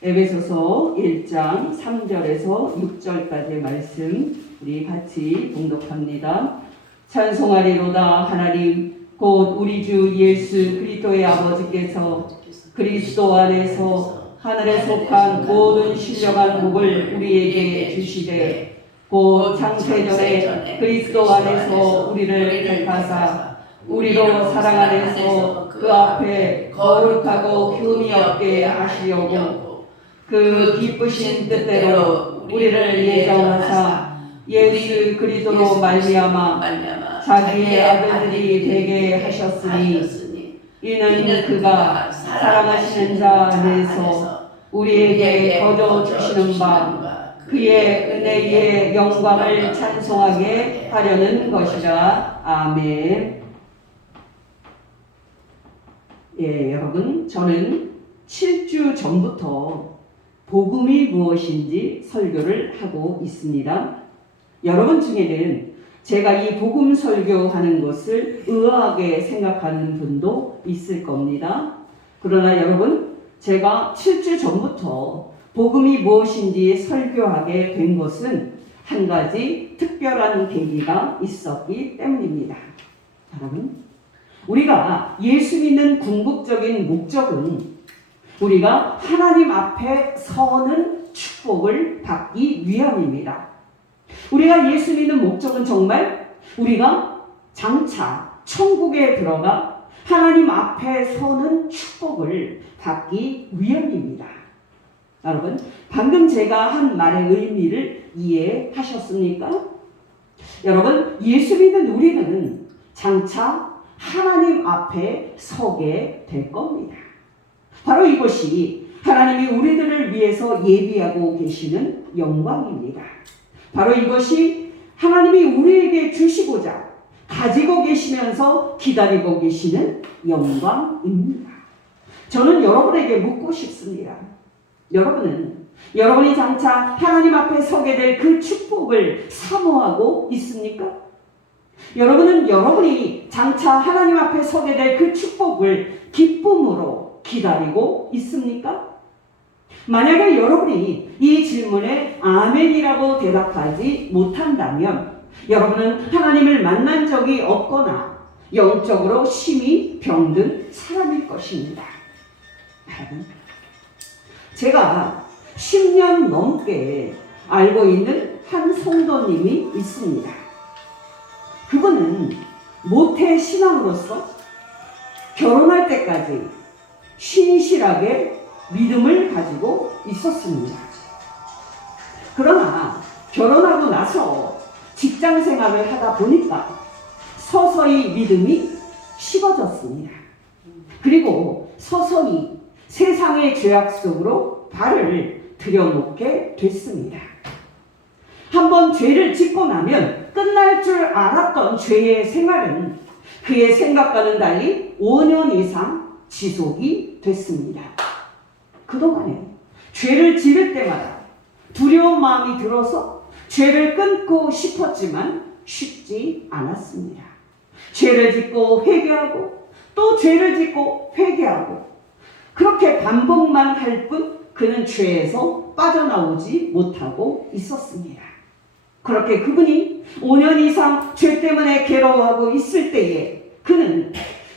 에베소서 1장 3절에서 6절까지의 말씀 우리 같이 봉독합니다. 찬송하리로다. 하나님 곧 우리 주 예수 그리스도의 아버지께서 그리스도 안에서 하늘에 속한 모든 신령한 복을 우리에게 주시되 곧 창세전에 그리스도 안에서 우리를 택하사 우리로 사랑 안에서 그 앞에 거룩하고 흠이 없게 하시려고 그 기쁘신 뜻대로 우리를 예정하사 예수 그리스도로 말미암아 자기의 아들들이 되게 하셨으니 이는 그가 사랑하시는 자 안에서 우리에게 거저 주시는 바 그의 은혜의 영광을 찬송하게 하려는 것이라. 아멘. 예, 여러분, 저는 7주 전부터 복음이 무엇인지 설교를 하고 있습니다. 여러분 중에는 제가 이 복음 설교하는 것을 의아하게 생각하는 분도 있을 겁니다. 그러나 여러분, 제가 7주 전부터 복음이 무엇인지 설교하게 된 것은 한 가지 특별한 계기가 있었기 때문입니다. 여러분, 우리가 예수 믿는 궁극적인 목적은 우리가 하나님 앞에 서는 축복을 받기 위함입니다. 우리가 예수 믿는 목적은 정말 우리가 장차 천국에 들어가 하나님 앞에 서는 축복을 받기 위함입니다. 여러분, 방금 제가 한 말의 의미를 이해하셨습니까? 여러분, 예수 믿는 우리는 장차 하나님 앞에 서게 될 겁니다. 바로 이것이 하나님이 우리들을 위해서 예비하고 계시는 영광입니다. 바로 이것이 하나님이 우리에게 주시고자 가지고 계시면서 기다리고 계시는 영광입니다. 저는 여러분에게 묻고 싶습니다. 여러분이 장차 하나님 앞에 서게 될 그 축복을 사모하고 있습니까? 여러분이 장차 하나님 앞에 서게 될 그 축복을 기쁨으로 기다리고 있습니까? 만약에 여러분이 이 질문에 아멘이라고 대답하지 못한다면 여러분은 하나님을 만난 적이 없거나 영적으로 심히 병든 사람일 것입니다. 여러분, 제가 10년 넘게 알고 있는 한 성도님이 있습니다. 그분은 모태 신앙으로서 결혼할 때까지 신실하게 믿음을 가지고 있었습니다. 그러나 결혼하고 나서 직장 생활을 하다 보니까 서서히 믿음이 식어졌습니다. 그리고 서서히 세상의 죄악 속으로 발을 들여놓게 됐습니다. 한번 죄를 짓고 나면 끝날 줄 알았던 죄의 생활은 그의 생각과는 달리 5년 이상 지속이 됐습니다. 그동안에 죄를 지을 때마다 두려운 마음이 들어서 죄를 끊고 싶었지만 쉽지 않았습니다. 죄를 짓고 회개하고 또 죄를 짓고 회개하고 그렇게 반복만 할 뿐 그는 죄에서 빠져나오지 못하고 있었습니다. 그렇게 그분이 5년 이상 죄 때문에 괴로워하고 있을 때에 그는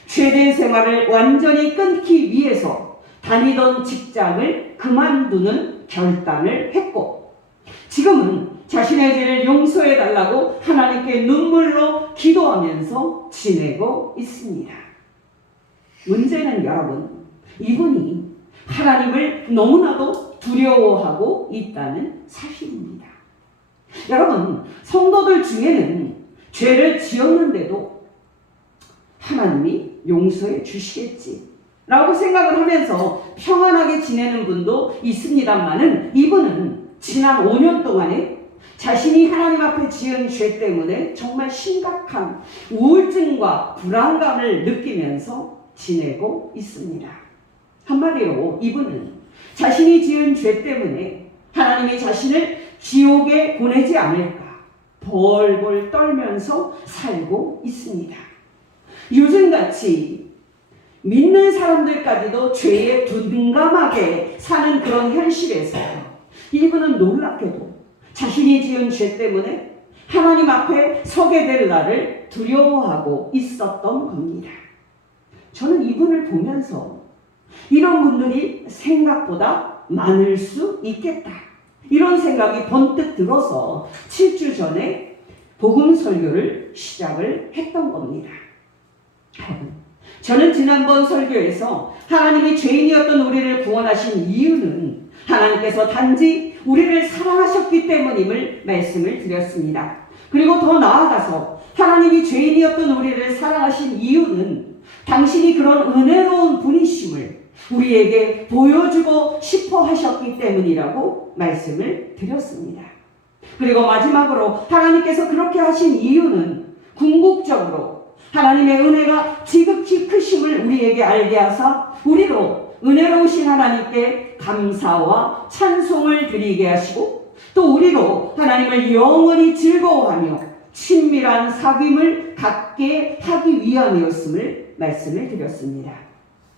죄된 생활을 완전히 끊기 위해서 다니던 직장을 그만두는 결단을 했고 지금은 자신의 죄를 용서해 달라고 하나님께 눈물로 기도하면서 지내고 있습니다. 문제는 여러분, 이분이 하나님을 너무나도 두려워하고 있다는 사실입니다. 여러분, 성도들 중에는 죄를 지었는데도 하나님이 용서해 주시겠지 라고 생각을 하면서 평안하게 지내는 분도 있습니다만은 이분은 지난 5년 동안에 자신이 하나님 앞에 지은 죄 때문에 정말 심각한 우울증과 불안감을 느끼면서 지내고 있습니다. 한마디로 이분은 자신이 지은 죄 때문에 하나님이 자신을 지옥에 보내지 않을까 벌벌 떨면서 살고 있습니다. 요즘같이 믿는 사람들까지도 죄에 둔감하게 사는 그런 현실에서 이분은 놀랍게도 자신이 지은 죄 때문에 하나님 앞에 서게 될 날을 두려워하고 있었던 겁니다. 저는 이분을 보면서 이런 분들이 생각보다 많을 수 있겠다, 이런 생각이 번뜩 들어서 7주 전에 복음 설교를 시작을 했던 겁니다. 저는 지난번 설교에서 하나님이 죄인이었던 우리를 구원하신 이유는 하나님께서 단지 우리를 사랑하셨기 때문임을 말씀을 드렸습니다. 그리고 더 나아가서 하나님이 죄인이었던 우리를 사랑하신 이유는 당신이 그런 은혜로운 분이심을 우리에게 보여주고 싶어 하셨기 때문이라고 말씀을 드렸습니다. 그리고 마지막으로 하나님께서 그렇게 하신 이유는 궁극적으로 하나님의 은혜가 지극히 크심을 우리에게 알게 하사 우리로 은혜로우신 하나님께 감사와 찬송을 드리게 하시고 또 우리로 하나님을 영원히 즐거워하며 친밀한 사귐을 갖게 하기 위함이었음을 말씀을 드렸습니다.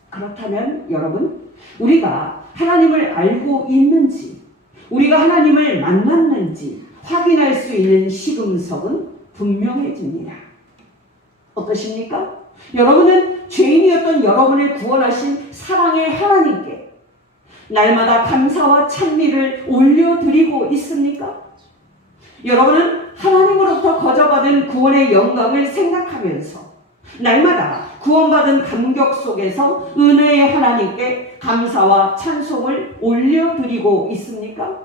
그렇다면 여러분, 우리가 하나님을 알고 있는지, 우리가 하나님을 만났는지 확인할 수 있는 시금석은 분명해집니다. 어떠십니까? 여러분은 죄인이었던 여러분을 구원하신 사랑의 하나님께 날마다 감사와 찬미를 올려드리고 있습니까? 여러분은 하나님으로부터 거저받은 구원의 영광을 생각하면서 날마다 구원받은 감격 속에서 은혜의 하나님께 감사와 찬송을 올려드리고 있습니까?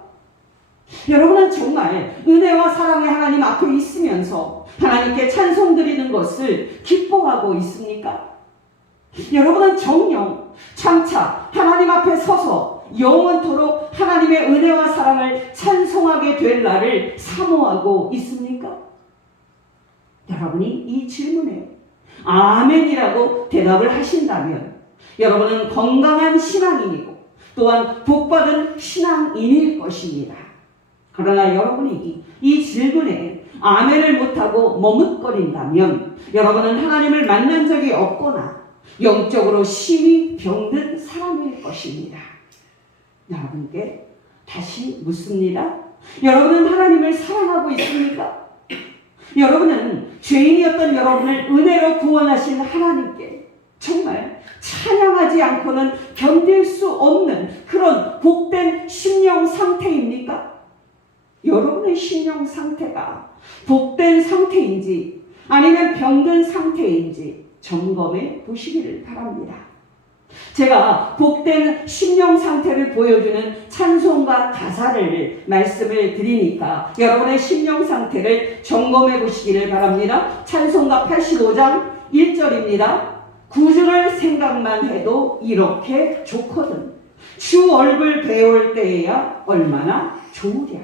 여러분은 정말 은혜와 사랑의 하나님 앞에 있으면서 하나님께 찬송 드리는 것을 기뻐하고 있습니까? 여러분은 정녕 장차 하나님 앞에 서서 영원토록 하나님의 은혜와 사랑을 찬송하게 될 날을 사모하고 있습니까? 여러분이 이 질문에 아멘이라고 대답을 하신다면 여러분은 건강한 신앙인이고 또한 복받은 신앙인일 것입니다. 그러나 여러분이 이 질문에 아멘을 못하고 머뭇거린다면 여러분은 하나님을 만난 적이 없거나 영적으로 심히 병든 사람일 것입니다. 여러분께 다시 묻습니다. 여러분은 하나님을 사랑하고 있습니까? 여러분은 죄인이었던 여러분을 은혜로 구원하신 하나님께 정말 찬양하지 않고는 견딜 수 없는 그런 복된 심령 상태입니까? 여러분의 심령 상태가 복된 상태인지 아니면 병든 상태인지 점검해 보시기를 바랍니다. 제가 복된 심령 상태를 보여주는 찬송가 가사를 말씀을 드리니까 여러분의 심령 상태를 점검해 보시기를 바랍니다. 찬송가 85장 1절입니다. 구주를 생각만 해도 이렇게 좋거든. 주 얼굴 배울 때에야 얼마나 좋으랴.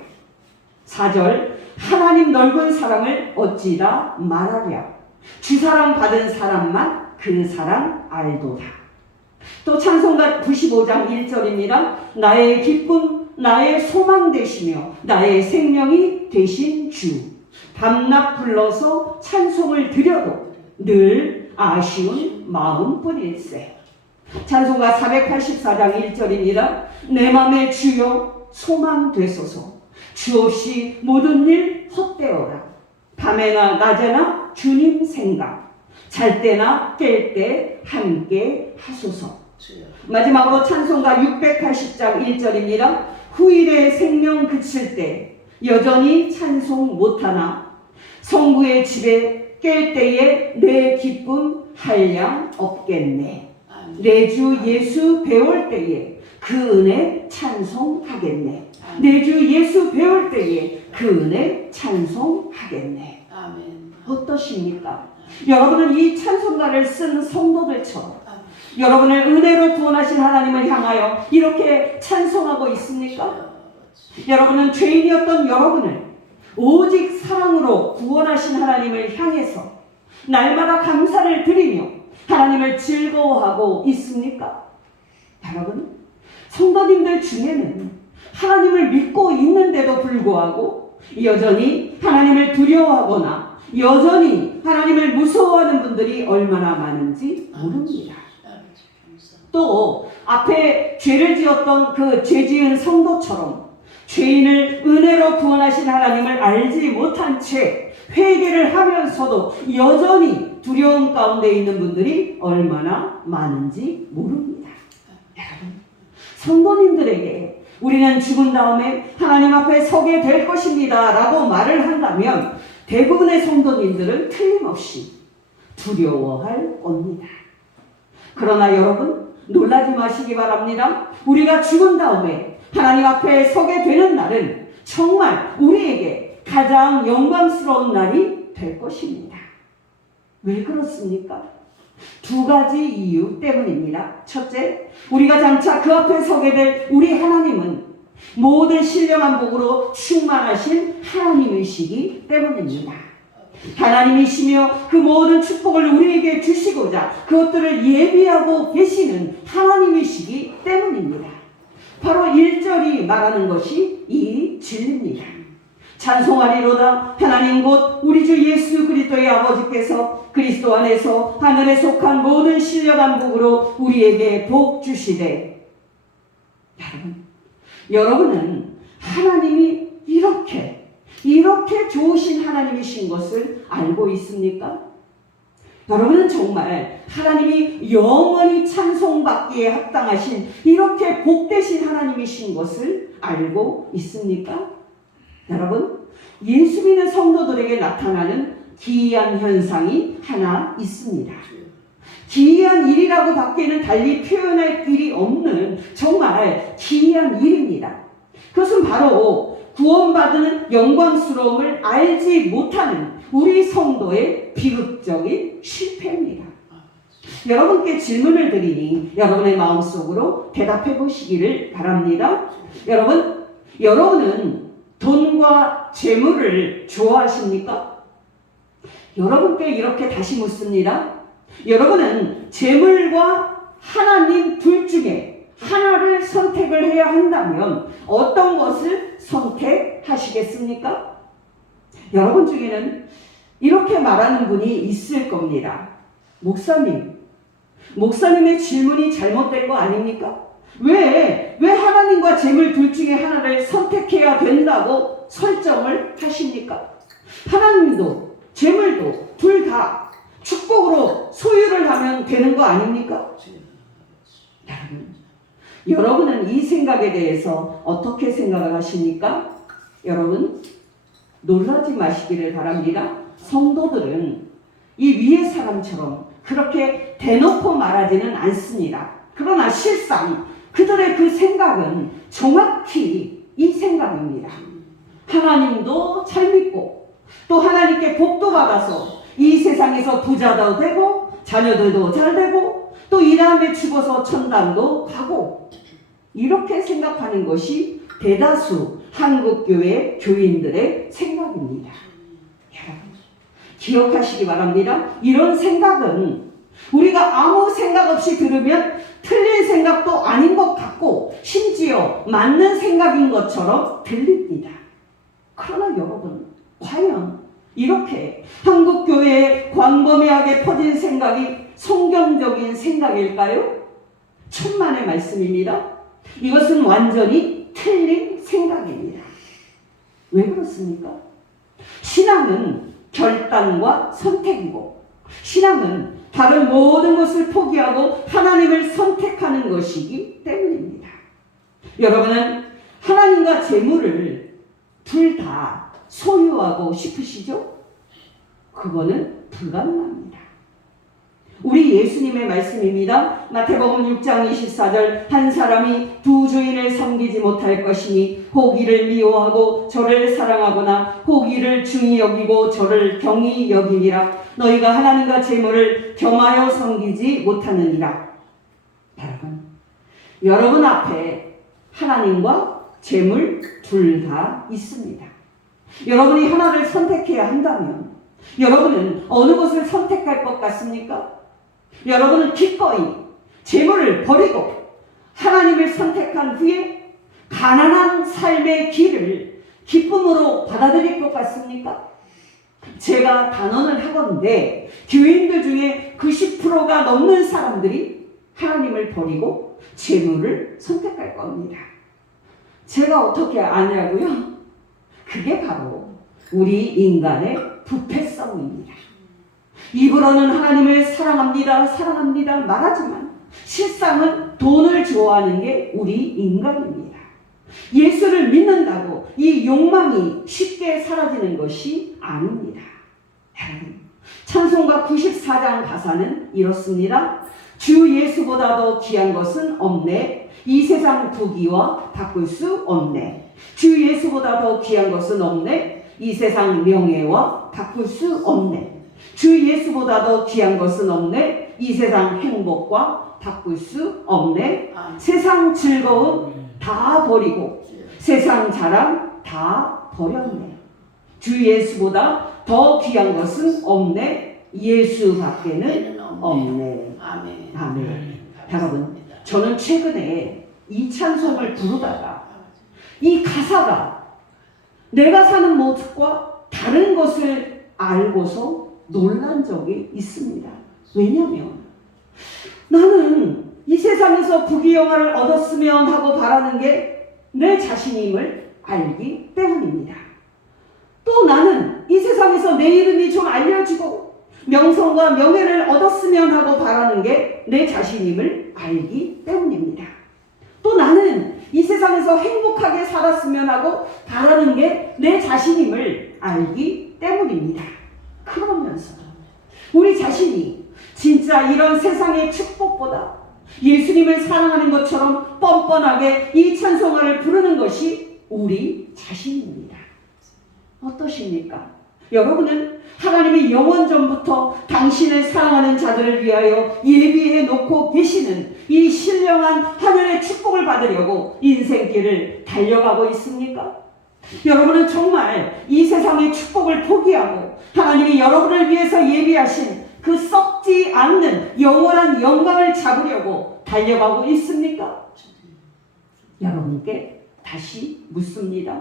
4절 하나님 넓은 사랑을 어찌다 말하랴. 주 사랑 받은 사람만 그 사랑 알도다. 또 찬송가 95장 1절입니다. 나의 기쁨, 나의 소망 되시며 나의 생명이 되신 주. 밤낮 불러서 찬송을 드려도 늘 아쉬운 마음뿐일세. 찬송가 484장 1절입니다. 내 맘의 주여 소망 되소서. 주 없이 모든 일 헛되어라. 밤에나 낮에나 주님 생각. 잘 때나 깰 때 함께 하소서. 마지막으로 찬송가 680장 1절입니다. 후일의 생명 그칠 때 여전히 찬송 못하나 성부의 집에 깰 때에 내 기쁨 한량 없겠네. 내 주 예수 배울 때에 그 은혜 찬송하겠네. 내 주 예수 배울 때에 그 은혜 찬송하겠네. 아멘. 어떠십니까? 여러분은 이 찬송가를 쓴 성도들처럼 여러분을 은혜로 구원하신 하나님을 향하여 이렇게 찬송하고 있습니까? 여러분은 죄인이었던 여러분을 오직 사랑으로 구원하신 하나님을 향해서 날마다 감사를 드리며 하나님을 즐거워하고 있습니까? 여러분, 성도님들 중에는 하나님을 믿고 있는데도 불구하고 여전히 하나님을 두려워하거나 여전히 하나님을 무서워하는 분들이 얼마나 많은지 모릅니다. 또 앞에 죄를 지었던 그 죄 지은 성도처럼 죄인을 은혜로 구원하신 하나님을 알지 못한 채 회개를 하면서도 여전히 두려움 가운데 있는 분들이 얼마나 많은지 모릅니다. 여러분, 성도님들에게 우리는 죽은 다음에 하나님 앞에 서게 될 것입니다 라고 말을 한다면 대부분의 성도님들은 틀림없이 두려워할 겁니다. 그러나 여러분, 놀라지 마시기 바랍니다. 우리가 죽은 다음에 하나님 앞에 서게 되는 날은 정말 우리에게 가장 영광스러운 날이 될 것입니다. 왜 그렇습니까? 두 가지 이유 때문입니다. 첫째, 우리가 장차 그 앞에 서게 될 우리 하나님은 모든 신령한 복으로 충만하신 하나님이시기 때문입니다. 하나님이시며 그 모든 축복을 우리에게 주시고자 그것들을 예비하고 계시는 하나님이시기 때문입니다. 바로 1절이 말하는 것이 이 진리입니다. 찬송하리로다 하나님 곧 우리 주 예수 그리스도의 아버지께서 그리스도 안에서 하늘에 속한 모든 신령한 복으로 우리에게 복 주시되. 여러분은 하나님이 이렇게 좋으신 하나님이신 것을 알고 있습니까? 여러분은 정말 하나님이 영원히 찬송받기에 합당하신 이렇게 복되신 하나님이신 것을 알고 있습니까? 여러분, 예수 믿는 성도들에게 나타나는 기이한 현상이 하나 있습니다. 기이한 일이라고 밖에는 달리 표현할 길이 없는 정말 기이한 일입니다. 그것은 바로 구원받는 영광스러움을 알지 못하는 우리 성도의 비극적인 실패입니다. 여러분께 질문을 드리니 여러분의 마음속으로 대답해 보시기를 바랍니다. 여러분은 돈과 재물을 좋아하십니까? 여러분께 이렇게 다시 묻습니다. 여러분은 재물과 하나님 둘 중에 하나를 선택을 해야 한다면 어떤 것을 선택하시겠습니까? 여러분 중에는 이렇게 말하는 분이 있을 겁니다. 목사님의 질문이 잘못된 거 아닙니까? 왜 하나님과 재물 둘 중에 하나를 선택해야 된다고 설정을 하십니까? 하나님도 재물도 둘 다 축복으로 소유를 하면 되는 거 아닙니까? 여러분은 이 생각에 대해서 어떻게 생각을 하십니까? 여러분, 놀라지 마시기를 바랍니다. 성도들은 이 위의 사람처럼 그렇게 대놓고 말하지는 않습니다. 그러나 실상 그들의 그 생각은 정확히 이 생각입니다. 하나님도 잘 믿고 또 하나님께 복도 받아서 이 세상에서 부자도 되고 자녀들도 잘 되고 또 이 다음에 죽어서 천당도 가고 이렇게 생각하는 것이 대다수 한국교회 교인들의 생각입니다. 여러분, 기억하시기 바랍니다. 이런 생각은 우리가 아무 생각 없이 들으면 틀린 생각도 아닌 것 같고 심지어 맞는 생각인 것처럼 들립니다. 그러나 여러분, 과연 이렇게 한국교회에 광범위하게 퍼진 생각이 성경적인 생각일까요? 천만의 말씀입니다. 이것은 완전히 틀린 생각입니다. 왜 그렇습니까? 신앙은 결단과 선택이고 신앙은 다른 모든 것을 포기하고 하나님을 선택하는 것이기 때문입니다. 여러분은 하나님과 재물을 둘 다 소유하고 싶으시죠? 그거는 불가능합니다. 우리 예수님의 말씀입니다. 마태복음 6장 24절 한 사람이 두 주인을 섬기지 못할 것이니 혹 이를 미워하고 저를 사랑하거나 혹 이를 중히 여기고 저를 경히 여기니라. 너희가 하나님과 재물을 겸하여 섬기지 못하느니라. 여러분 앞에 하나님과 재물 둘 다 있습니다. 여러분이 하나를 선택해야 한다면 여러분은 어느 것을 선택할 것 같습니까? 여러분은 기꺼이 재물을 버리고 하나님을 선택한 후에 가난한 삶의 길을 기쁨으로 받아들일 것 같습니까? 제가 단언을 하건대 교인들 중에 90%가 넘는 사람들이 하나님을 버리고 재물을 선택할 겁니다. 제가 어떻게 아냐고요? 그게 바로 우리 인간의 부패성입니다. 입으로는 하나님을 사랑합니다, 사랑합니다 말하지만 실상은 돈을 좋아하는 게 우리 인간입니다. 예수를 믿는다고 이 욕망이 쉽게 사라지는 것이 아닙니다. 찬송가 94장 가사는 이렇습니다. 주 예수보다 더 귀한 것은 없네. 이 세상 부귀와 바꿀 수 없네. 주 예수보다 더 귀한 것은 없네. 이 세상 명예와 바꿀 수 없네. 주 예수보다 더 귀한 것은 없네. 이 세상 행복과 바꿀 수 없네. 세상 즐거움 다 버리고 세상 자랑 다 버렸네. 주 예수보다 더 귀한 것은 없네. 예수밖에는 없네. 아멘. 아멘. 여러분, 저는 최근에 이 찬송을 부르다가 이 가사가 내가 사는 모습과 다른 것을 알고서 놀란 적이 있습니다. 왜냐하면 나는 이 세상에서 부귀영화를 얻었으면 하고 바라는 게 내 자신임을 알기 때문입니다. 또 나는 이 세상에서 내 이름이 좀 알려지고 명성과 명예를 얻었으면 하고 바라는 게 내 자신임을 알기 때문입니다. 또 나는 이 세상에서 행복하게 살았으면 하고 바라는 게 내 자신임을 알기 때문입니다. 그러면서 우리 자신이 진짜 이런 세상의 축복보다 예수님을 사랑하는 것처럼 뻔뻔하게 이 찬송가를 부르는 것이 우리 자신입니다. 어떠십니까? 여러분은 하나님이 영원 전부터 당신을 사랑하는 자들을 위하여 예비해 놓고 계시는 이 신령한 하늘의 축복을 받으려고 인생길을 달려가고 있습니까? 여러분은 정말 이 세상의 축복을 포기하고 하나님이 여러분을 위해서 예비하신 그 썩지 않는 영원한 영광을 잡으려고 달려가고 있습니까? 여러분께 다시 묻습니다.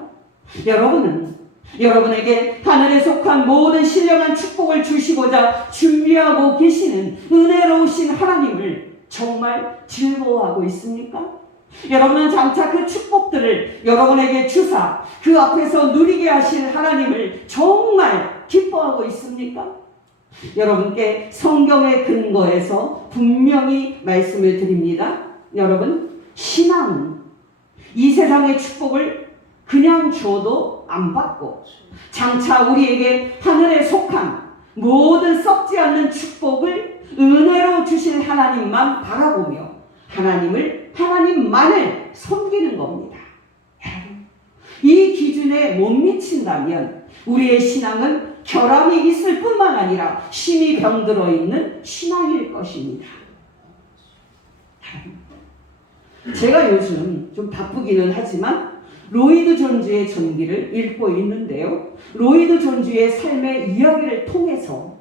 여러분은 여러분에게 하늘에 속한 모든 신령한 축복을 주시고자 준비하고 계시는 은혜로우신 하나님을 정말 즐거워하고 있습니까? 여러분은 장차 그 축복들을 여러분에게 주사 그 앞에서 누리게 하실 하나님을 정말 기뻐하고 있습니까? 여러분께 성경의 근거에서 분명히 말씀을 드립니다. 여러분, 신앙은 이 세상의 축복을 그냥 줘도 안 받고 장차 우리에게 하늘에 속한 모든 썩지 않는 축복을 은혜로 주실 하나님만 바라보며 하나님만을 섬기는 겁니다. 이 기준에 못 미친다면 우리의 신앙은 결함이 있을 뿐만 아니라 심히 병들어 있는 신앙일 것입니다. 제가 요즘 좀 바쁘기는 하지만 로이드 존즈의 전기를 읽고 있는데요. 로이드 존즈의 삶의 이야기를 통해서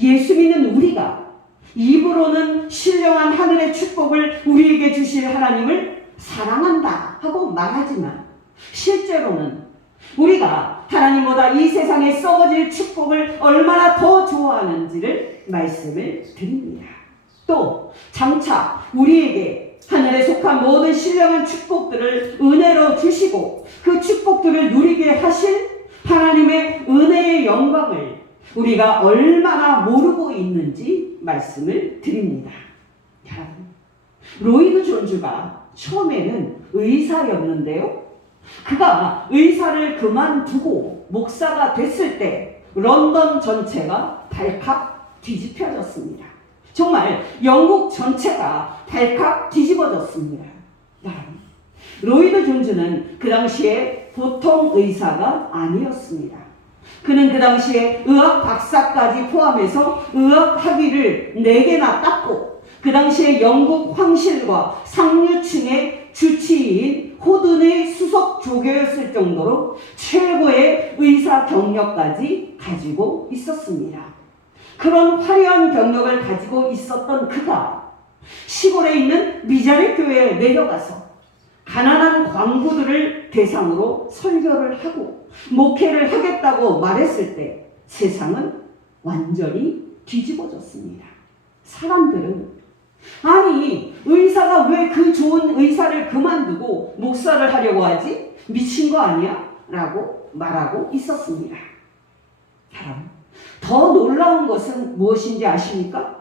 예수 믿는 우리가 입으로는 신령한 하늘의 축복을 우리에게 주실 하나님을 사랑한다 하고 말하지만 실제로는 우리가 하나님보다 이 세상에 썩어질 축복을 얼마나 더 좋아하는지를 말씀을 드립니다. 또 장차 우리에게 하늘에 속한 모든 신령한 축복들을 은혜로 주시고 그 축복들을 누리게 하실 하나님의 은혜의 영광을 우리가 얼마나 모르고 있는지 말씀을 드립니다. 로이드 존즈가 처음에는 의사였는데요. 그가 의사를 그만두고 목사가 됐을 때 런던 전체가 발칵 뒤집혀졌습니다. 정말 영국 전체가 발칵 뒤집어졌습니다. 로이드 존즈는 그 당시에 보통 의사가 아니었습니다. 그는 그 당시에 의학 박사까지 포함해서 의학 학위를 4개나 땄고 그 당시에 영국 황실과 상류층의 주치의인 호든의 수석 조교였을 정도로 최고의 의사 경력까지 가지고 있었습니다. 그런 화려한 경력을 가지고 있었던 그가 시골에 있는 미자립 교회에 내려가서 가난한 광부들을 대상으로 설교를 하고 목회를 하겠다고 말했을 때 세상은 완전히 뒤집어졌습니다. 사람들은 아니 의사가 왜 그 좋은 의사를 그만두고 목사를 하려고 하지? 미친 거 아니야? 라고 말하고 있었습니다. 여러분, 더 놀라운 것은 무엇인지 아십니까?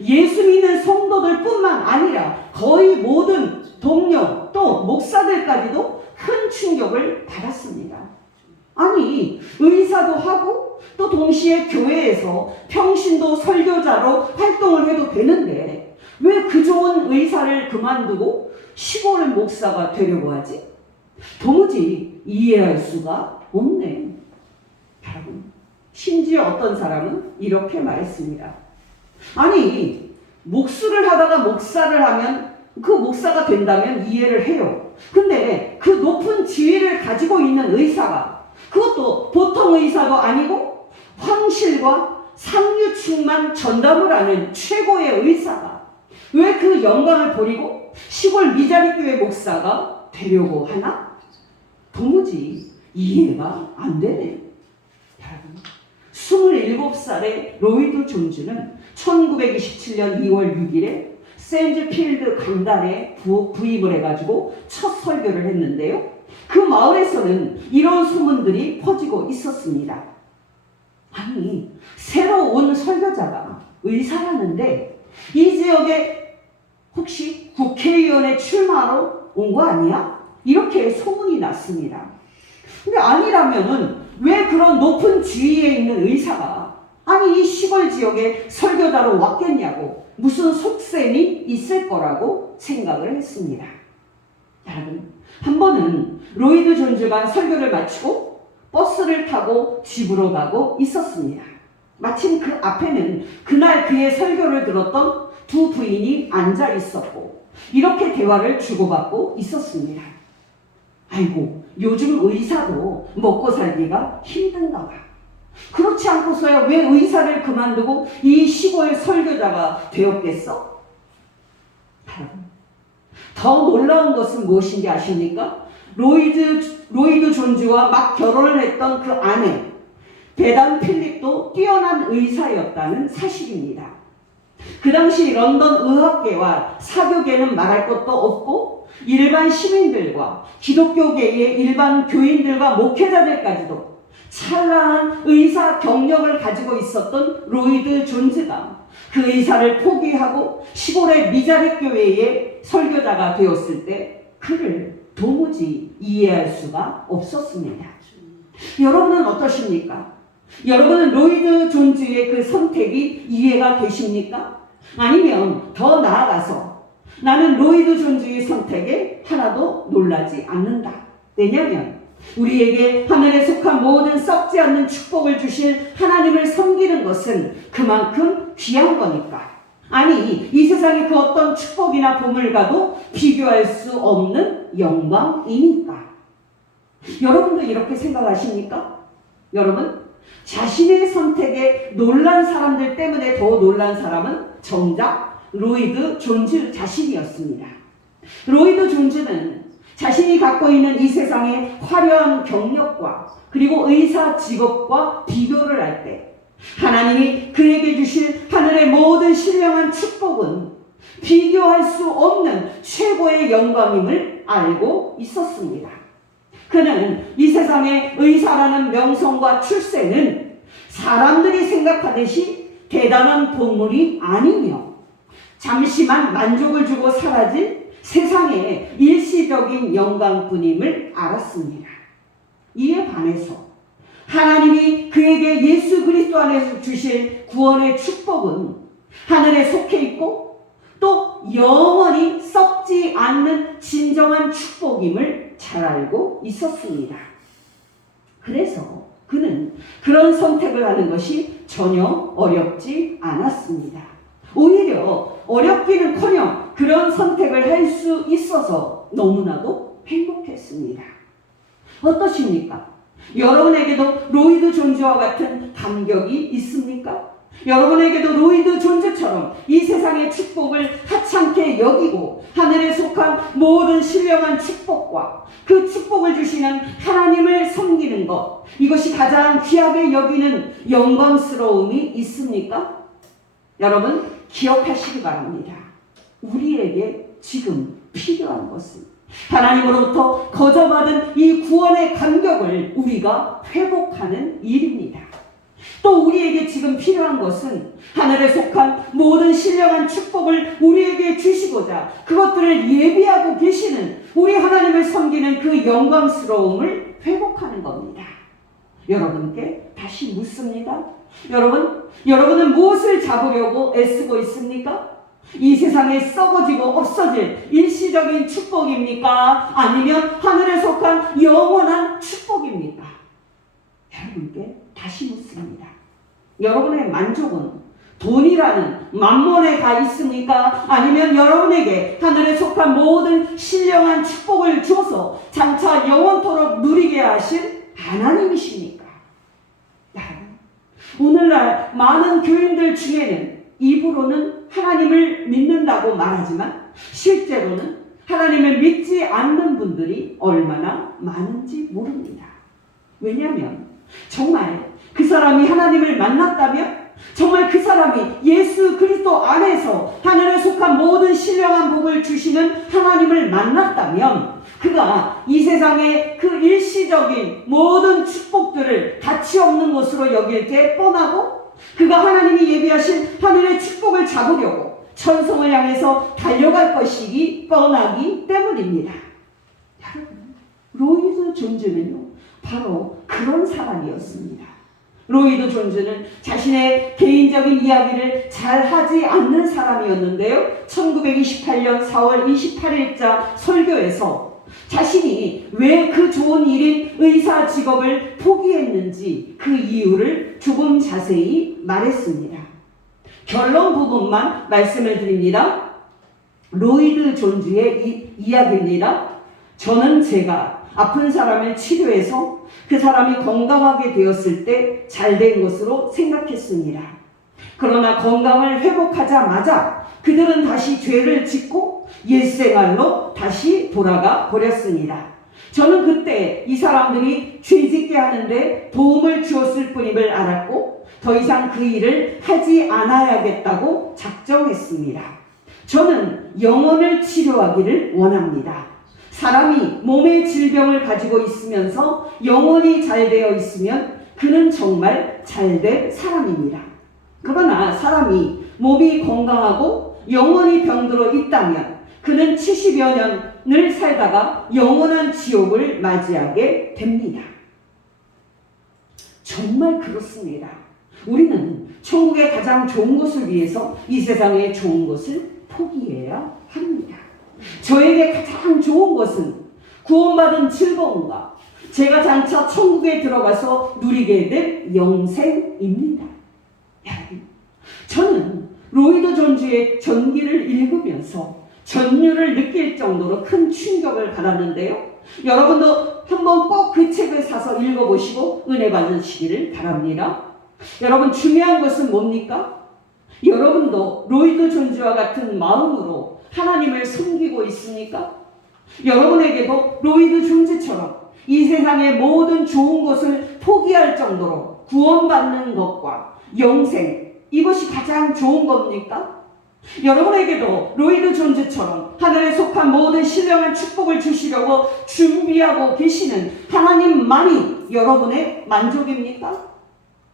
예수 믿는 성도들 뿐만 아니라 거의 모든 동료 또 목사들까지도 큰 충격을 받았습니다. 아니, 의사도 하고 또 동시에 교회에서 평신도 설교자로 활동을 해도 되는데 왜 그 좋은 의사를 그만두고 시골 목사가 되려고 하지? 도무지 이해할 수가 없네. 여러분, 심지어 어떤 사람은 이렇게 말했습니다. 아니, 목수를 하다가 목사를 하면 그 목사가 된다면 이해를 해요. 근데 그 높은 지위를 가지고 있는 의사가, 그것도 보통 의사도 아니고 황실과 상류층만 전담을 하는 최고의 의사가 왜 그 영광을 버리고 시골 미자리 교회 목사가 되려고 하나? 도무지 이해가 안 되네요. 여러분, 27살의 로이드 존즈는 1927년 2월 6일에 샌즈필드 강단에 부임을 해가지고 첫 설교를 했는데요. 그 마을에서는 이런 소문들이 퍼지고 있었습니다. 아니, 새로 온 설교자가 의사라는데 이 지역에 혹시 국회의원에 출마하러 온 거 아니야? 이렇게 소문이 났습니다. 근데 아니라면은 왜 그런 높은 지위에 있는 의사가 아니 이 시골 지역에 설교자로 왔겠냐고 무슨 속셈이 있을 거라고 생각을 했습니다. 여러분, 한 번은 로이드 존즈가 설교를 마치고 버스를 타고 집으로 가고 있었습니다. 마침 그 앞에는 그날 그의 설교를 들었던 두 부인이 앉아 있었고 이렇게 대화를 주고받고 있었습니다. 아이고, 요즘 의사도 먹고 살기가 힘든가 봐. 그렇지 않고서야 왜 의사를 그만두고 이 시골 설교자가 되었겠어? 더 놀라운 것은 무엇인지 아십니까? 로이드 존즈와 막 결혼을 했던 그 아내 베단 필립도 뛰어난 의사였다는 사실입니다. 그 당시 런던 의학계와 사교계는 말할 것도 없고 일반 시민들과 기독교계의 일반 교인들과 목회자들까지도 찬란한 의사 경력을 가지고 있었던 로이드 존즈가 그 의사를 포기하고 시골의 미자리 교회의 설교자가 되었을 때 그를 도무지 이해할 수가 없었습니다. 여러분은 어떠십니까? 여러분은 로이드 존즈의 그 선택이 이해가 되십니까? 아니면 더 나아가서 나는 로이드 존즈의 선택에 하나도 놀라지 않는다. 왜냐하면 우리에게 하늘에 속한 모든 썩지 않는 축복을 주실 하나님을 섬기는 것은 그만큼 귀한 거니까. 아니, 이 세상의 그 어떤 축복이나 보물과도 비교할 수 없는 영광이니까. 여러분도 이렇게 생각하십니까? 여러분, 자신의 선택에 놀란 사람들 때문에 더 놀란 사람은 정작 로이드 존즈 자신이었습니다. 로이드 존즈는 자신이 갖고 있는 이 세상의 화려한 경력과 그리고 의사 직업과 비교를 할 때 하나님이 그에게 주실 하늘의 모든 신령한 축복은 비교할 수 없는 최고의 영광임을 알고 있었습니다. 그는 이 세상의 의사라는 명성과 출세는 사람들이 생각하듯이 대단한 본물이 아니며 잠시만 만족을 주고 사라질 세상의 일시적인 영광뿐임을 알았습니다. 이에 반해서 하나님이 그에게 예수 그리스도 안에서 주실 구원의 축복은 하늘에 속해 있고 또 영원히 썩지 않는 진정한 축복임을 잘 알고 있었습니다. 그래서 그는 그런 선택을 하는 것이 전혀 어렵지 않았습니다. 오히려 어렵기는커녕 그런 선택을 할 수 있어서 너무나도 행복했습니다. 어떠십니까? 여러분에게도 로이드 존즈와 같은 감격이 있습니까? 여러분에게도 로이드 존즈처럼 이 세상의 축복을 하찮게 여기고 하늘에 속한 모든 신령한 축복과 그 축복을 주시는 하나님을 섬기는 것, 이것이 가장 귀하게 여기는 영광스러움이 있습니까? 여러분, 기억하시기 바랍니다. 우리에게 지금 필요한 것은 하나님으로부터 거저받은 이 구원의 감격을 우리가 회복하는 일입니다. 또 우리에게 지금 필요한 것은 하늘에 속한 모든 신령한 축복을 우리에게 주시고자 그것들을 예비하고 계시는 우리 하나님을 섬기는 그 영광스러움을 회복하는 겁니다. 여러분께 다시 묻습니다. 여러분은 무엇을 잡으려고 애쓰고 있습니까? 이 세상에 썩어지고 없어질 일시적인 축복입니까? 아니면 하늘에 속한 영원한 축복입니까? 여러분께 다시 묻습니다. 여러분의 만족은 돈이라는 만몬에 가 있습니까? 아니면 여러분에게 하늘에 속한 모든 신령한 축복을 줘서 장차 영원토록 누리게 하신 하나님이십니까? 오늘날 많은 교인들 중에는 입으로는 하나님을 믿는다고 말하지만 실제로는 하나님을 믿지 않는 분들이 얼마나 많은지 모릅니다. 왜냐하면 정말 그 사람이 하나님을 만났다면, 정말 그 사람이 예수 그리스도 안에서 하늘에 속한 모든 신령한 복을 주시는 하나님을 만났다면 그가 이 세상의 그 일시적인 모든 축복들을 가치 없는 것으로 여길 게 뻔하고, 그가 하나님이 예비하신 하늘의 축복을 잡으려고 천성을 향해서 달려갈 것이기 뻔하기 때문입니다. 여러분, 로이드 존즈는요 바로 그런 사람이었습니다. 로이드 존즈는 자신의 개인적인 이야기를 잘 하지 않는 사람이었는데요, 1928년 4월 28일자 설교에서 자신이 왜 그 좋은 일인 의사 직업을 포기했는지 그 이유를 조금 자세히 말했습니다. 결론 부분만 말씀을 드립니다. 로이드 존즈의 이야기입니다. 저는 제가 아픈 사람을 치료해서 그 사람이 건강하게 되었을 때 잘된 것으로 생각했습니다. 그러나 건강을 회복하자마자 그들은 다시 죄를 짓고 옛생활로 다시 돌아가 버렸습니다. 저는 그때 이 사람들이 죄짓게 하는데 도움을 주었을 뿐임을 알았고 더 이상 그 일을 하지 않아야겠다고 작정했습니다. 저는 영혼을 치료하기를 원합니다. 사람이 몸의 질병을 가지고 있으면서 영혼이 잘 되어 있으면 그는 정말 잘된 사람입니다. 그러나 사람이 몸이 건강하고 영혼이 병들어 있다면 그는 70여 년을 살다가 영원한 지옥을 맞이하게 됩니다. 정말 그렇습니다. 우리는 천국의 가장 좋은 것을 위해서 이 세상의 좋은 것을 포기해야 합니다. 저에게 가장 좋은 것은 구원받은 즐거움과 제가 장차 천국에 들어가서 누리게 될 영생입니다. 여러분, 저는 로이드 존즈의 전기를 읽으면서 전율을 느낄 정도로 큰 충격을 받았는데요, 여러분도 한번 꼭 그 책을 사서 읽어보시고 은혜 받으시기를 바랍니다. 여러분, 중요한 것은 뭡니까? 여러분도 로이드 존즈와 같은 마음으로 하나님을 섬기고 있습니까? 여러분에게도 로이드 존즈처럼 이 세상의 모든 좋은 것을 포기할 정도로 구원받는 것과 영생, 이것이 가장 좋은 겁니까? 여러분에게도 로이드 존즈처럼 하늘에 속한 모든 신령한 축복을 주시려고 준비하고 계시는 하나님만이 여러분의 만족입니까?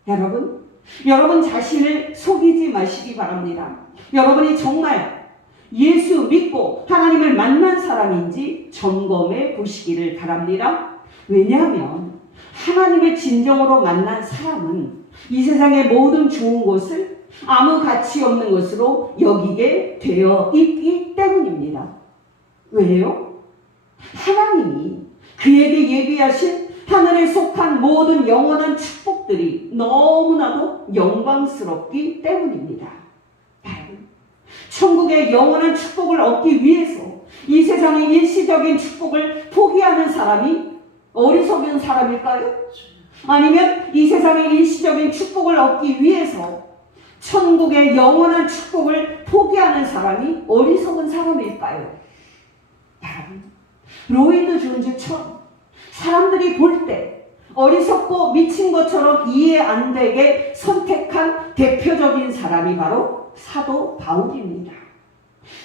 여러분 자신을 속이지 마시기 바랍니다. 여러분이 정말 예수 믿고 하나님을 만난 사람인지 점검해 보시기를 바랍니다. 왜냐하면 하나님을 진정으로 만난 사람은 이 세상의 모든 좋은 것을 아무 가치 없는 것으로 여기게 되어 있기 때문입니다. 왜요? 하나님이 그에게 예비하신 하늘에 속한 모든 영원한 축복들이 너무나도 영광스럽기 때문입니다. 천국의 영원한 축복을 얻기 위해서 이 세상의 일시적인 축복을 포기하는 사람이 어리석은 사람일까요? 아니면 이 세상의 일시적인 축복을 얻기 위해서 천국의 영원한 축복을 포기하는 사람이 어리석은 사람일까요? 로이드 존즈처럼 사람들이 볼 때 어리석고 미친 것처럼 이해 안 되게 선택한 대표적인 사람이 바로 사도 바울입니다.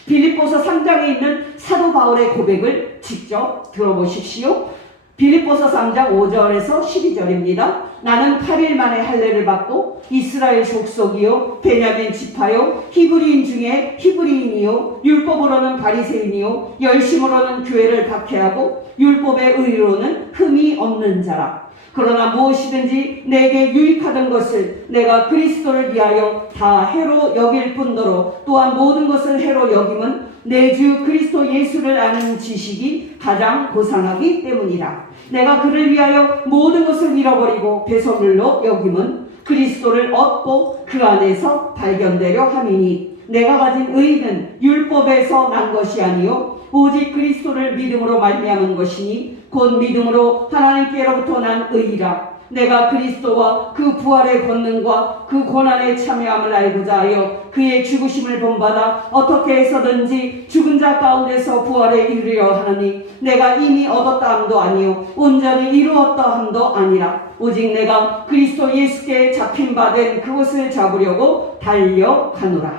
빌립보서 3장에 있는 사도 바울의 고백을 직접 들어보십시오. 빌립보서 3장 5절에서 12절입니다. 나는 8일 만에 할례를 받고 이스라엘 족속이요 베냐민 지파요 히브리인 중에 히브리인이요 율법으로는 바리새인이요 열심으로는 교회를 박해하고 율법의 의로는 흠이 없는 자라. 그러나 무엇이든지 내게 유익하던 것을 내가 그리스도를 위하여 다 해로 여길 뿐더러 또한 모든 것을 해로 여김은 내 주 그리스도 예수를 아는 지식이 가장 고상하기 때문이라. 내가 그를 위하여 모든 것을 잃어버리고 배설물로 여김은 그리스도를 얻고 그 안에서 발견되려 함이니 내가 가진 의는 율법에서 난 것이 아니요 오직 그리스도를 믿음으로 말미암은 것이니 곧 믿음으로 하나님께로부터 난 의이라. 내가 그리스도와 그 부활의 권능과 그 고난에 참여함을 알고자 하여 그의 죽으심을 본받아 어떻게 해서든지 죽은 자 가운데서 부활에 이르려 하느니 내가 이미 얻었다 함도 아니요 온전히 이루었다 함도 아니라 오직 내가 그리스도 예수께 잡힌 바 된 그것을 잡으려고 달려가노라.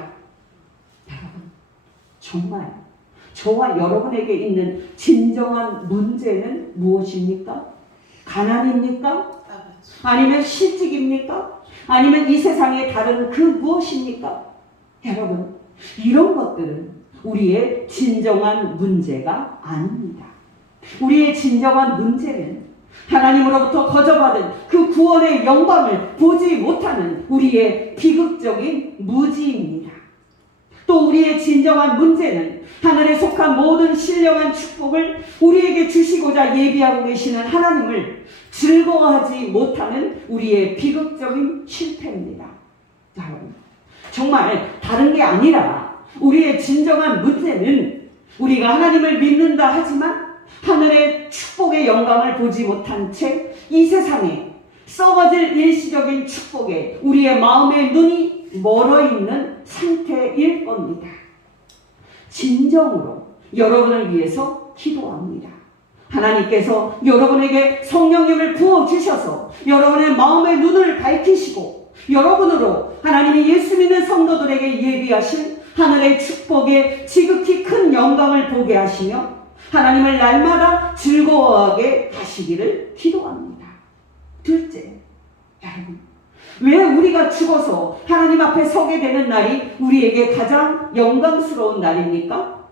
여러분, 정말 저와 여러분에게 있는 진정한 문제는 무엇입니까? 가난입니까? 아니면 실직입니까? 아니면 이 세상의 다른 그 무엇입니까? 여러분, 이런 것들은 우리의 진정한 문제가 아닙니다. 우리의 진정한 문제는 하나님으로부터 거저받은 그 구원의 영광을 보지 못하는 우리의 비극적인 무지입니다. 또 우리의 진정한 문제는 하늘에 속한 모든 신령한 축복을 우리에게 주시고자 예비하고 계시는 하나님을 즐거워하지 못하는 우리의 비극적인 실패입니다. 여러분, 정말 다른 게 아니라 우리의 진정한 문제는 우리가 하나님을 믿는다 하지만 하늘의 축복의 영광을 보지 못한 채 이 세상에 썩어질 일시적인 축복에 우리의 마음의 눈이 멀어있는 상태일 겁니다. 진정으로 여러분을 위해서 기도합니다. 하나님께서 여러분에게 성령님을 부어주셔서 여러분의 마음의 눈을 밝히시고 여러분으로 하나님이 예수 믿는 성도들에게 예비하신 하늘의 축복의 지극히 큰 영광을 보게 하시며 하나님을 날마다 즐거워하게 하시기를 기도합니다. 둘째, 여러분, 왜 우리가 죽어서 하나님 앞에 서게 되는 날이 우리에게 가장 영광스러운 날입니까?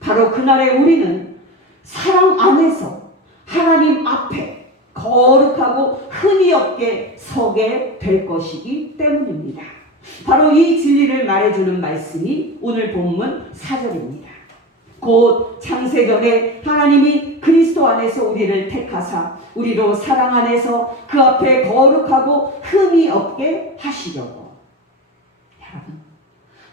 바로 그날에 우리는 사랑 안에서 하나님 앞에 거룩하고 흠이 없게 서게 될 것이기 때문입니다. 바로 이 진리를 말해주는 말씀이 오늘 본문 4절입니다. 곧 창세전에 하나님이 그리스도 안에서 우리를 택하사 우리로 사랑 안에서 그 앞에 거룩하고 흠이 없게 하시려고. 여러분,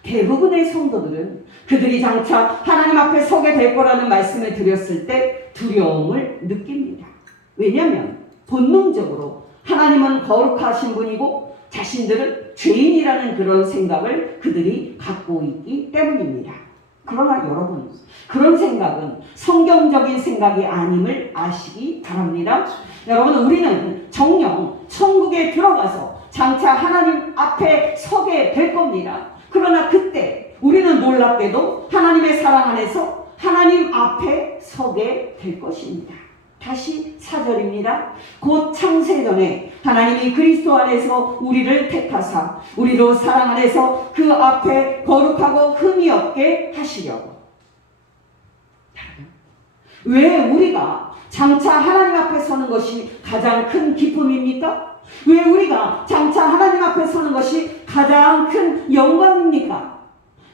대부분의 성도들은 그들이 장차 하나님 앞에 서게 될 거라는 말씀을 드렸을 때 두려움을 느낍니다. 왜냐하면 본능적으로 하나님은 거룩하신 분이고 자신들은 죄인이라는 그런 생각을 그들이 갖고 있기 때문입니다. 그러나 여러분, 그런 생각은 성경적인 생각이 아님을 아시기 바랍니다. 여러분, 우리는 정녕 천국에 들어가서 장차 하나님 앞에 서게 될 겁니다. 그러나 그때 우리는 놀랍게도 하나님의 사랑 안에서 하나님 앞에 서게 될 것입니다. 다시 4절입니다. 곧 창세전에 하나님이 그리스도 안에서 우리를 택하사 우리로 사랑 안에서 그 앞에 거룩하고 흠이 없게 하시려고. 왜 우리가 장차 하나님 앞에 서는 것이 가장 큰 기쁨입니까? 왜 우리가 장차 하나님 앞에 서는 것이 가장 큰 영광입니까?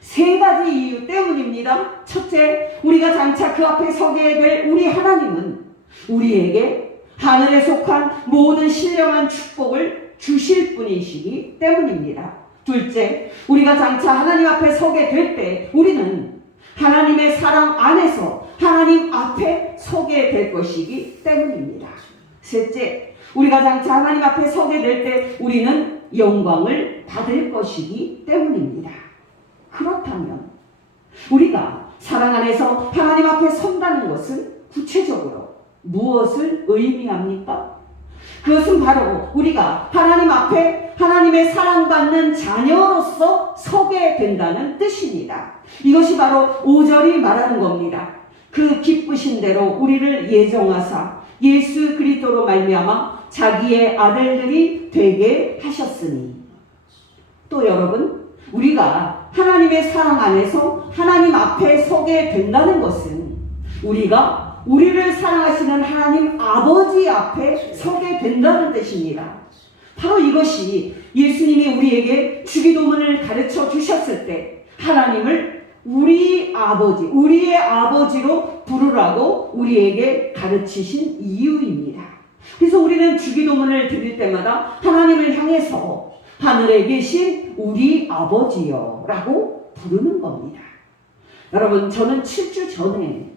세 가지 이유 때문입니다. 첫째, 우리가 장차 그 앞에 서게 될 우리 하나님은 우리에게 하늘에 속한 모든 신령한 축복을 주실 분이시기 때문입니다. 둘째, 우리가 장차 하나님 앞에 서게 될 때 우리는 하나님의 사랑 안에서 하나님 앞에 서게 될 것이기 때문입니다. 셋째, 우리가 장차 하나님 앞에 서게 될 때 우리는 영광을 받을 것이기 때문입니다. 그렇다면 우리가 사랑 안에서 하나님 앞에 선다는 것은 구체적으로 무엇을 의미합니까? 그것은 바로 우리가 하나님 앞에 하나님의 사랑받는 자녀로서 서게 된다는 뜻입니다. 이것이 바로 5절이 말하는 겁니다. 그 기쁘신 대로 우리를 예정하사 예수 그리스도로 말미암아 자기의 아들들이 되게 하셨으니. 또 여러분, 우리가 하나님의 사랑 안에서 하나님 앞에 서게 된다는 것은 우리가 우리를 사랑하시는 하나님 아버지 앞에 서게 된다는 뜻입니다. 바로 이것이 예수님이 우리에게 주기도문을 가르쳐 주셨을 때 하나님을 우리 아버지, 우리의 아버지로 부르라고 우리에게 가르치신 이유입니다. 그래서 우리는 주기도문을 드릴 때마다 하나님을 향해서 하늘에 계신 우리 아버지여 라고 부르는 겁니다. 여러분, 저는 7주 전에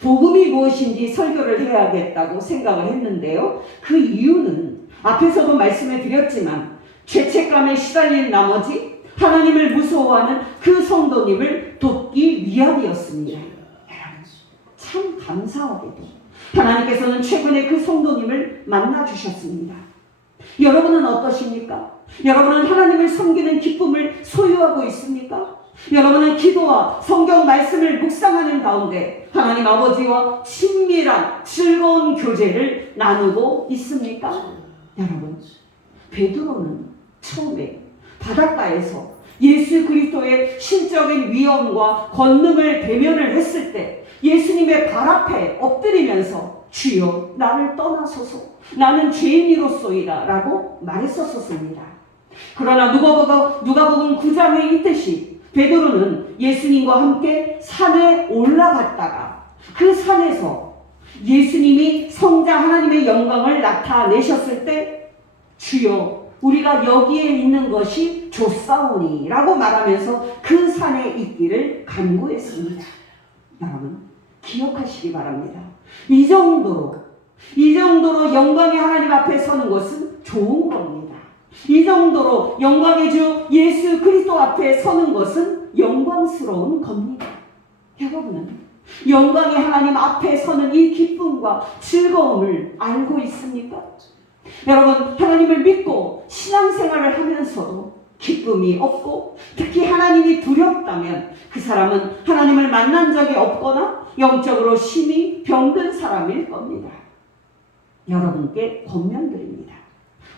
복음이 무엇인지 설교를 해야겠다고 생각을 했는데요. 그 이유는 앞에서도 말씀을 드렸지만 죄책감에 시달린 나머지 하나님을 무서워하는 그 성도님을 돕기 위함이었습니다. 참 감사하게도 하나님께서는 최근에 그 성도님을 만나주셨습니다. 여러분은 어떠십니까? 여러분은 하나님을 섬기는 기쁨을 소유하고 있습니까? 여러분은 기도와 성경 말씀을 묵상하는 가운데 하나님 아버지와 친밀한 즐거운 교제를 나누고 있습니까? 여러분, 베드로는 처음에 바닷가에서 예수 그리스도의 신적인 위엄과 권능을 대면을 했을 때 예수님의 발 앞에 엎드리면서 주여 나를 떠나소서 나는 죄인이로소이다 라고 말했었습니다. 그러나 누가복음 9장에 있듯이 베드로는 예수님과 함께 산에 올라갔다가 그 산에서 예수님이 성자 하나님의 영광을 나타내셨을 때 주여 우리가 여기에 있는 것이 좋사오니 라고 말하면서 그 산에 있기를 간구했습니다. 여러분 기억하시기 바랍니다. 이 정도로 영광의 하나님 앞에 서는 것은 좋은 겁니다. 이 정도로 영광의 주 예수 그리스도 앞에 서는 것은 영광스러운 겁니다. 여러분은 영광의 하나님 앞에 서는 이 기쁨과 즐거움을 알고 있습니까? 여러분 하나님을 믿고 신앙생활을 하면서도 기쁨이 없고 특히 하나님이 두렵다면 그 사람은 하나님을 만난 적이 없거나 영적으로 심히 병든 사람일 겁니다. 여러분께 권면드립니다.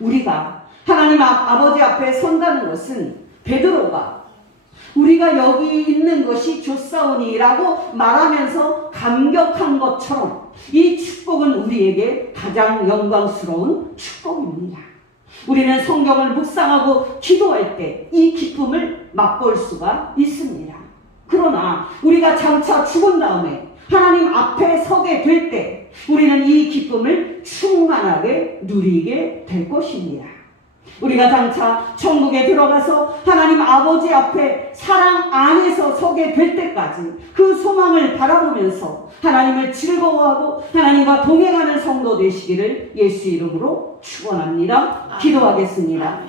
우리가 하나님 아버지 앞에 선다는 것은 베드로가 우리가 여기 있는 것이 좋사오니라고 말하면서 감격한 것처럼 이 축복은 우리에게 가장 영광스러운 축복입니다. 우리는 성경을 묵상하고 기도할 때 이 기쁨을 맛볼 수가 있습니다. 그러나 우리가 장차 죽은 다음에 하나님 앞에 서게 될 때 우리는 이 기쁨을 충만하게 누리게 될 것입니다. 우리가 장차 천국에 들어가서 하나님 아버지 앞에 사랑 안에서 서게 될 때까지 그 소망을 바라보면서 하나님을 즐거워하고 하나님과 동행하는 성도 되시기를 예수 이름으로 축원합니다. 기도하겠습니다.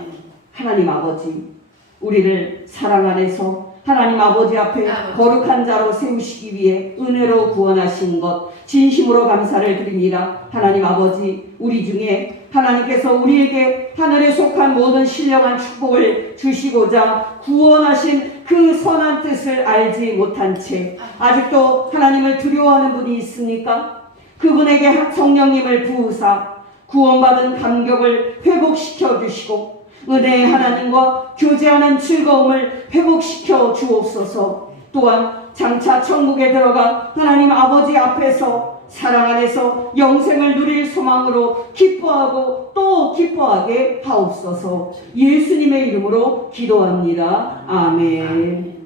하나님 아버지, 우리를 사랑 안에서 하나님 아버지 앞에 거룩한 자로 세우시기 위해 은혜로 구원하신 것 진심으로 감사를 드립니다. 하나님 아버지, 우리 중에 하나님께서 우리에게 하늘에 속한 모든 신령한 축복을 주시고자 구원하신 그 선한 뜻을 알지 못한 채 아직도 하나님을 두려워하는 분이 있습니까? 그분에게 성령님을 부으사 구원받은 감격을 회복시켜 주시고 은혜의 하나님과 교제하는 즐거움을 회복시켜 주옵소서. 또한 장차 천국에 들어가 하나님 아버지 앞에서 사랑 안에서 영생을 누릴 소망으로 기뻐하고 또 기뻐하게 하옵소서. 예수님의 이름으로 기도합니다. 아멘.